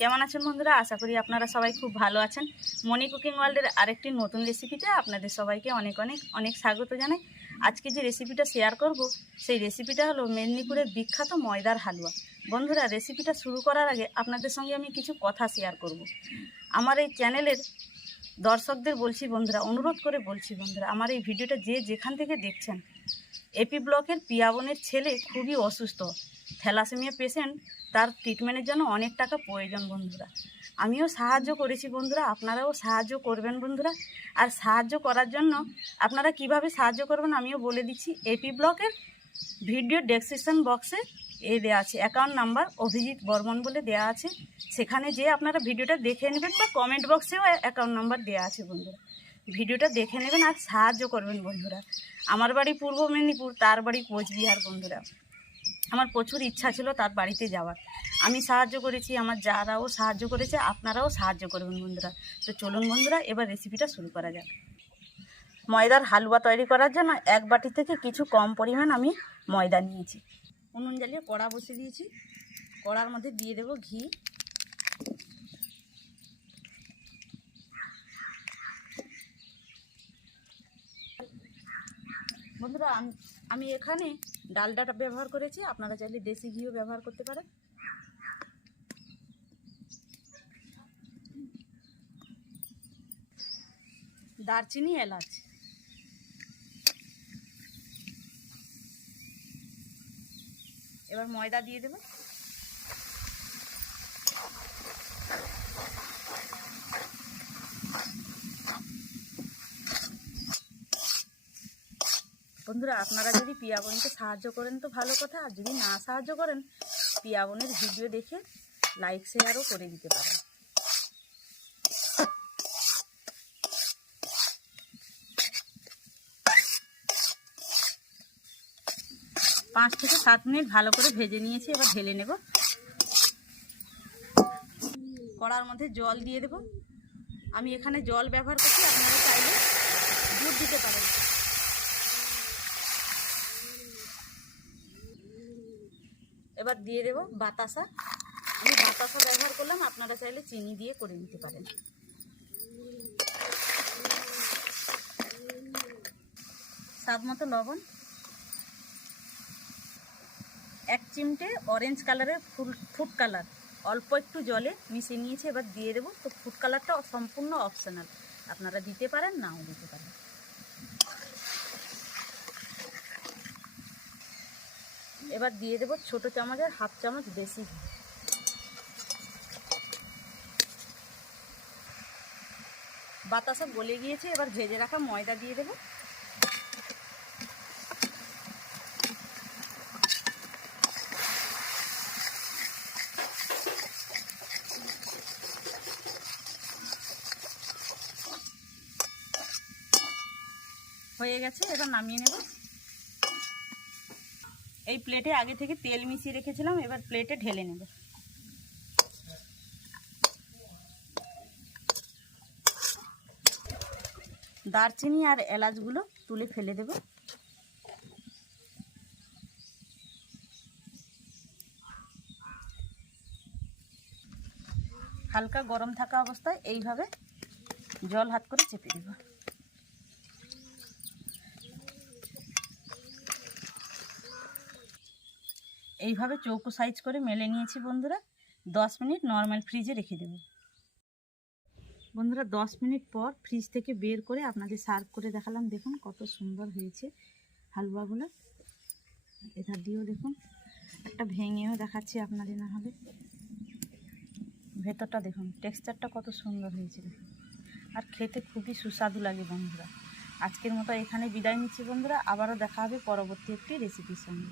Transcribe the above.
কেমন আছেন বন্ধুরা? আশা করি আপনারা সবাই খুব ভালো আছেন। মনি কুকিং ওয়ার্ল্ডের আরেকটি নতুন রেসিপিতে আপনাদের সবাইকে অনেক অনেক অনেক স্বাগত জানাই। আজকে যে রেসিপিটা শেয়ার করব, সেই রেসিপিটা হলো মেদিনীপুরের বিখ্যাত ময়দার হালুয়া। বন্ধুরা, রেসিপিটা শুরু করার আগে আপনাদের সঙ্গে আমি কিছু কথা শেয়ার করব। আমার এই চ্যানেলের দর্শকদের বলছি বন্ধুরা, অনুরোধ করে বলছি বন্ধুরা, আমার এই ভিডিওটা যে যেখান থেকে দেখছেন এপি ব্লকের পিয়াবনের ছেলে খুবই অসুস্থ। থ্যালাসেমিয়া পেশেন্ট, তার ট্রিটমেন্টের জন্য অনেক টাকা প্রয়োজন বন্ধুরা। আমিও সাহায্য করেছি বন্ধুরা, আপনারাও সাহায্য করবেন বন্ধুরা। আর সাহায্য করার জন্য আপনারা কীভাবে সাহায্য করবেন আমিও বলে দিচ্ছি। এপি ব্লকের ভিডিও ডেসক্রিপশন বক্সে এ দেওয়া আছে, অ্যাকাউন্ট নাম্বার অভিজিৎ বর্মন বলে দেওয়া আছে। সেখানে যে আপনারা ভিডিওটা দেখে নেবেন বা কমেন্ট বক্সেও অ্যাকাউন্ট নাম্বার দেওয়া আছে বন্ধুরা। ভিডিওটা দেখে নেবেন আর সাহায্য করবেন বন্ধুরা। আমার বাড়ি পূর্ব মেদিনীপুর, তার বাড়ি কোচবিহার বন্ধুরা। আমার প্রচুর ইচ্ছা ছিল তার বাড়িতে যাওয়ার। আমি সাহায্য করেছি, আমার যারাও সাহায্য করেছে, আপনারাও সাহায্য করবেন বন্ধুরা। তো চলুন বন্ধুরা, এবার রেসিপিটা শুরু করা যাক। ময়দার হালুয়া তৈরি করার জন্য এক বাটি থেকে কিছু কম পরিমাণ আমি ময়দা নিয়েছি। উনুন জ্বালিয়ে কড়া বসে দিয়েছি। কড়ার মধ্যে দিয়ে দেব ঘি। বন্ধুরা, আমি এখানে ডালডাটা ব্যবহার করেছি। আপনারা চাইলে দেশি ঘিও ব্যবহার করতে পারেন। দারচিনি, এলাচ। এবার ময়দা দিয়ে দেবো বন্ধুরা, আপনারা যদি পিয়া বোনকে সাহায্য করেন তো ভালো কথা, আর যদি না সাহায্য করেন, পিয়া বোনের ভিডিও দেখে লাইক শেয়ারও করে দিতে পারেন। পাঁচ থেকে সাত মিনিট ভালো করে ভেজে নিয়েছি, এবার ঢেলে নেব। কড়ার মধ্যে জল দিয়ে দেব। আমি এখানে জল ব্যবহার করছি, আপনারা চাইলে দুধ দিতে পারেন। এবার দিয়ে দেব বাতাসা। আমি বাতাসা ব্যবহার করলাম, আপনারা চাইলে চিনি দিয়ে করে নিতে পারেন। স্বাদ মতো লবণ। এক চিমটে অরেঞ্জ কালারের ফুল ফুড কালার অল্প একটু জলে মিশিয়ে নিয়েছি, এবার দিয়ে দেবো। তো ফুড কালারটা সম্পূর্ণ অপশনাল আপনারা দিতে পারেন, নাও দিতে পারেন। এবার দিয়ে দেবো ছোট চামচের হাফ চামচ বেশি ঘি। বাতাসা গলে গিয়েছে, এবার ভেজে রাখা ময়দা দিয়ে দেবো। হয়ে গেছে, এবার নামিয়ে নেব। এই প্লেটে আগে থেকে তেল মিশিয়ে রেখেছিলাম, এবার প্লেটে ঢেলে নেব। দারচিনি আর এলাচগুলো তুলে ফেলে দেব। হালকা গরম থাকা অবস্থায় এইভাবে জল হাত করে চেপে দেবো। এইভাবে চৌকো সাইজ করে মেলে নিয়েছি বন্ধুরা। দশ মিনিট নর্মাল ফ্রিজে রেখে দেব। বন্ধুরা, দশ মিনিট পর ফ্রিজ থেকে বের করে আপনাদের সার্ভ করে দেখালাম। দেখুন কত সুন্দর হয়েছে হালুয়াগুলো। এধার দিয়েও দেখুন, একটা ভেঙেও দেখাচ্ছি আপনাদের না হবে ভেতরটা দেখুন টেক্সচারটা কত সুন্দর হয়েছে। দেখুন আর খেতে খুবই সুস্বাদু লাগে বন্ধুরা। আজকের মতো এখানে বিদায় নিচ্ছি বন্ধুরা। আবারও দেখা হবে পরবর্তী একটি রেসিপির সঙ্গে।